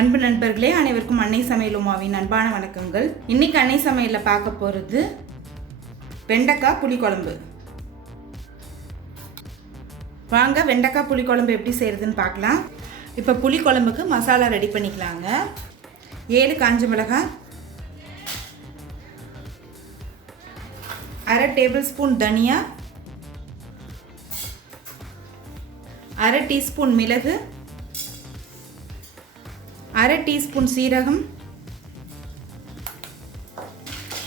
அன்பு நண்பர்களே, அனைவருக்கும் அன்னை சமையல் உமாவின் அன்பான வணக்கங்கள். இன்னைக்கு அன்னை சமையலில் பார்க்க போகிறது வெண்டைக்காய் புளிக்குழம்பு. வாங்க வெண்டைக்காய் புளிக்குழம்பு எப்படி செய்கிறதுன்னு பார்க்கலாம். இப்போ புளிக்குழம்புக்கு மசாலா ரெடி பண்ணிக்கலாங்க. 7 காஞ்ச மிளகாய், 1/2 டேபிள் ஸ்பூன் தனியா, 1/2 டீஸ்பூன் மிளகு, 1/2 டீஸ்பூன் சீரகம்.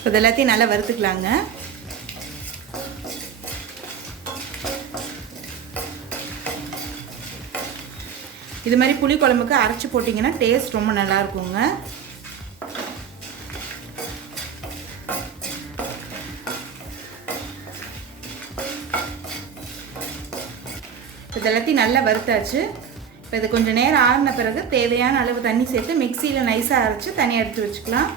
இது எல்லாத்தையும் நல்லா வறுத்துக்கலாங்க. இது மாதிரி புளி குழம்புக்கு அரைச்சி போட்டிங்கன்னா டேஸ்ட் ரொம்ப நல்லா இருக்குங்க. இது எல்லாத்தையும் நல்லா வறுத்தாச்சு. இப்போ இது கொஞ்சம் நேரம் ஆறின பிறகு தேவையான அளவு தண்ணி சேர்த்து மிக்சியில் நைஸாக அரைச்சி தனியாக எடுத்து வச்சுக்கலாம்.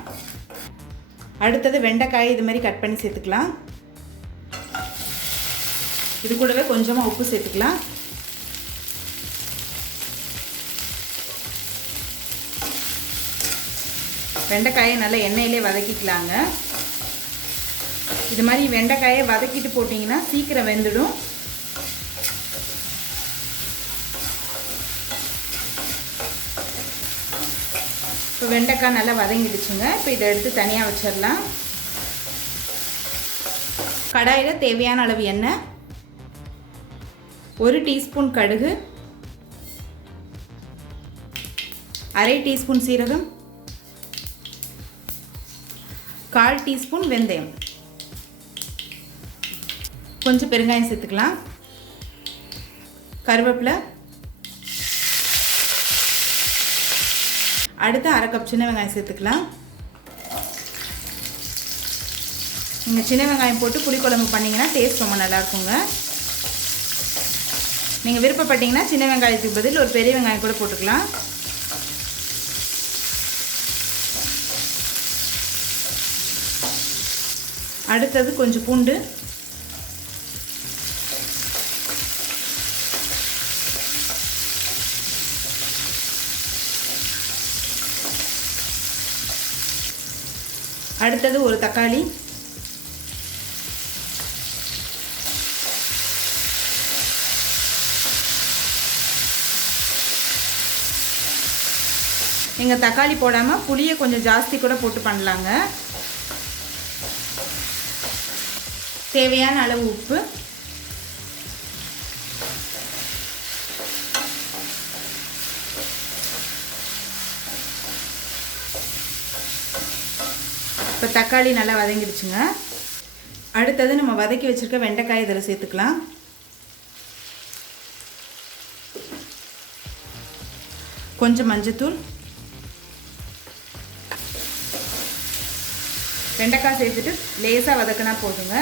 அடுத்தது வெண்டைக்காய் இது மாதிரி கட் பண்ணி சேர்த்துக்கலாம். இது கூடவே கொஞ்சமாக உப்பு சேர்த்துக்கலாம். வெண்டைக்காயை நல்லா எண்ணெயிலே வதக்கிக்கலாங்க. இது மாதிரி வெண்டைக்காயை வதக்கிட்டு போட்டிங்கன்னா சீக்கிரம் வெந்துடும். இப்போ வெண்டைக்காய் நல்லா வதங்கிடுச்சுங்க. இப்போ இதை எடுத்து தனியாக வச்சிடலாம். கடாயில் தேவையான அளவு எண்ணெய், 1 டீஸ்பூன் கடுகு, 1/2 டீஸ்பூன் சீரகம், 1/4 டீஸ்பூன் வெந்தயம், கொஞ்சம் பெருங்காயம் சேர்த்துக்கலாம், கருவேப்பிலை, அடுத்து 1/2 கப் சின்ன வெங்காயம் சேர்த்துக்கலாம். நீங்கள் சின்ன வெங்காயம் போட்டு புளிக்குழம்பு பண்ணிங்கன்னா டேஸ்ட் ரொம்ப நல்லாயிருக்குங்க. நீங்கள் விருப்பப்பட்டீங்கன்னா சின்ன வெங்காயத்துக்கு பதில் ஒரு பெரிய வெங்காயம் கூட போட்டுக்கலாம். அடுத்தது கொஞ்சம் பூண்டு, அடுத்தது ஒரு தக்காளி, நீங்கள் தக்காளி போடாமல் புளியை கொஞ்சம் ஜாஸ்தி கூட போட்டு பண்ணலாங்க. தேவையான அளவு உப்பு, இப்போ தக்காளி நல்லா வதங்கிடுச்சுங்க. அடுத்தது நம்ம வதக்கி வச்சுருக்க வெண்டைக்காய் இதில் சேர்த்துக்கலாம். கொஞ்சம் மஞ்சத்தூள், வெண்டைக்காய் சேர்த்துட்டு லேசாக வதக்கினா போதுங்க.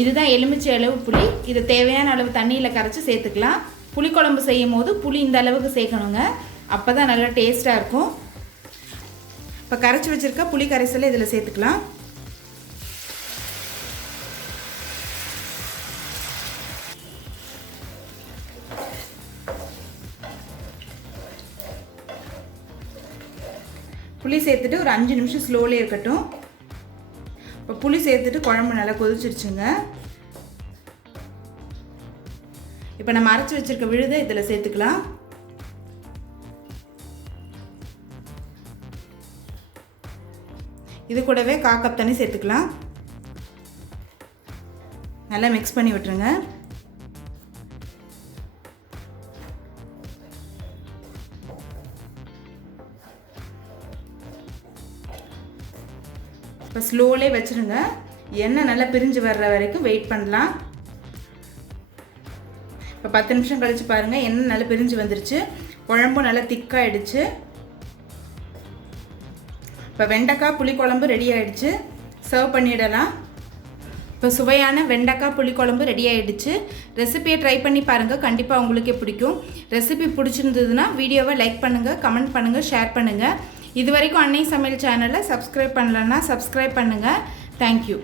இதுதான் எலுமிச்சை அளவு புளி. இது தேவையான அளவு தண்ணியில் கரைச்சி சேர்த்துக்கலாம். புளிக்குழம்பு செய்யும் போது புளி இந்த அளவுக்கு சேர்க்கணுங்க. அப்போ தான் நல்லா டேஸ்ட்டாக இருக்கும். இப்போ கரைச்சி வச்சுருக்க புளி கரைசலை இதில் சேர்த்துக்கலாம். புளி சேர்த்துட்டு ஒரு 5 நிமிஷம் ஸ்லோலே இருக்கட்டும். இப்போ புளி சேர்த்துட்டு குழம்பு நல்லா கொதிச்சிருச்சுங்க. இப்போ நம்ம அரைச்சி வச்சிருக்க விழுதை இதில் சேர்த்துக்கலாம். இது கூடவே 1/4 கப் தண்ணி சேர்த்துக்கலாம். நல்லா மிக்ஸ் பண்ணி விட்டுருங்க. இப்போ ஸ்லோலே வச்சுருங்க. எண்ணெய் நல்லா பிரிஞ்சு வர்ற வரைக்கும் வெயிட் பண்ணலாம். இப்போ 10 நிமிஷம் கழித்து பாருங்கள், எண்ணெய் நல்லா பிரிஞ்சு வந்துருச்சு. குழம்பும் நல்லா திக்காகிடுச்சு. இப்போ வெண்டைக்காய் புளிக்குழம்பு ரெடி ஆகிடுச்சு. சர்வ் பண்ணிடலாம். இப்போ சுவையான வெண்டைக்காய் புளிக்குழம்பு ரெடி ஆகிடுச்சு. ரெசிபியை ட்ரை பண்ணி பாருங்கள், கண்டிப்பாக உங்களுக்கே பிடிக்கும். ரெசிபி பிடிச்சிருந்ததுன்னா வீடியோவை லைக் பண்ணுங்கள், கமெண்ட் பண்ணுங்கள், ஷேர் பண்ணுங்கள். இது வரைக்கும் அன்னை சமையல் சேனலை சப்ஸ்கிரைப் பண்ணலன்னா சப்ஸ்கிரைப் பண்ணுங்கள். தேங்க்யூ.